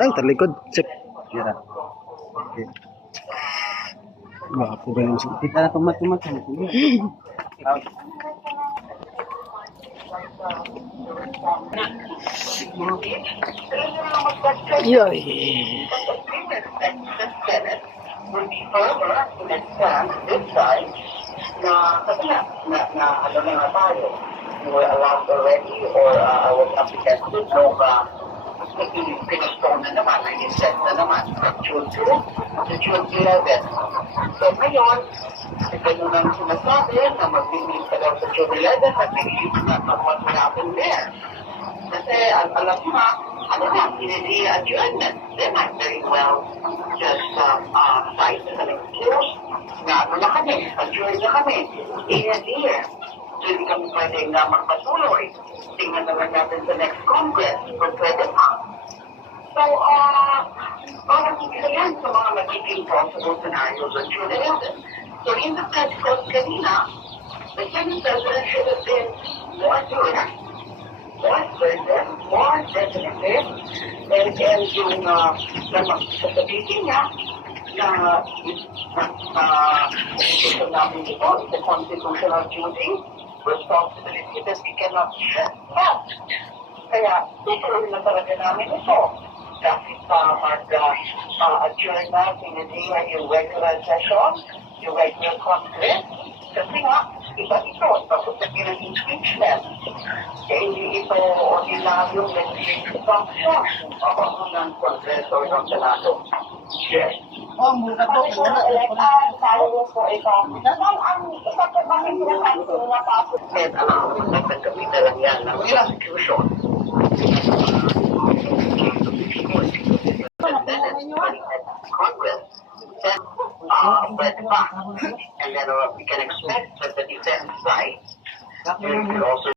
Ay, talikod. Check. Tira. Okay. Gwapo ganun siya. Kita na tumat-tumat. Yoy. Would be further to extend this side na kasi na ano na nga tayo. We were allowed already or our applicant would know pinostone na naman, na-inset na naman from June 2 to June 11. So ngayon, ito nang sinasabi na mag-release ka daw sa June 11 at release na what will happen there. Kasi alam mo na, ano na, hindi adjournment. They might very well just cite an excuse na ano na kami, adjourn na kami. In a year. So hindi kami pwedeng magpatuloy. Tingnan naman natin sa next Congress kung pwede pa. So, parang isa yan sa mga magiging possible scenarios on June 11. So in the press course kanina, the Senate President should have been more direct, more certain, more definitive, and yung sasabihin niya na ito namin ito, it's a constitutional duty, responsibility that we cannot shut out. Kaya, tutuloy na talaga namin ito. Kahit mag-adjourn natin yung regular session, yung regular Congress, kasi nga, iba ito, tapos sa impeachment. Kaya hindi ito ordinaryong legislative function ng Kongreso o ng Senado. Yes. Oh, muna po. Ang isa po ba yung sinasabi ko na tapos? Nagkakabit na lang yan ng prosecution. Congress then read back, and then we can expect that the defense side will also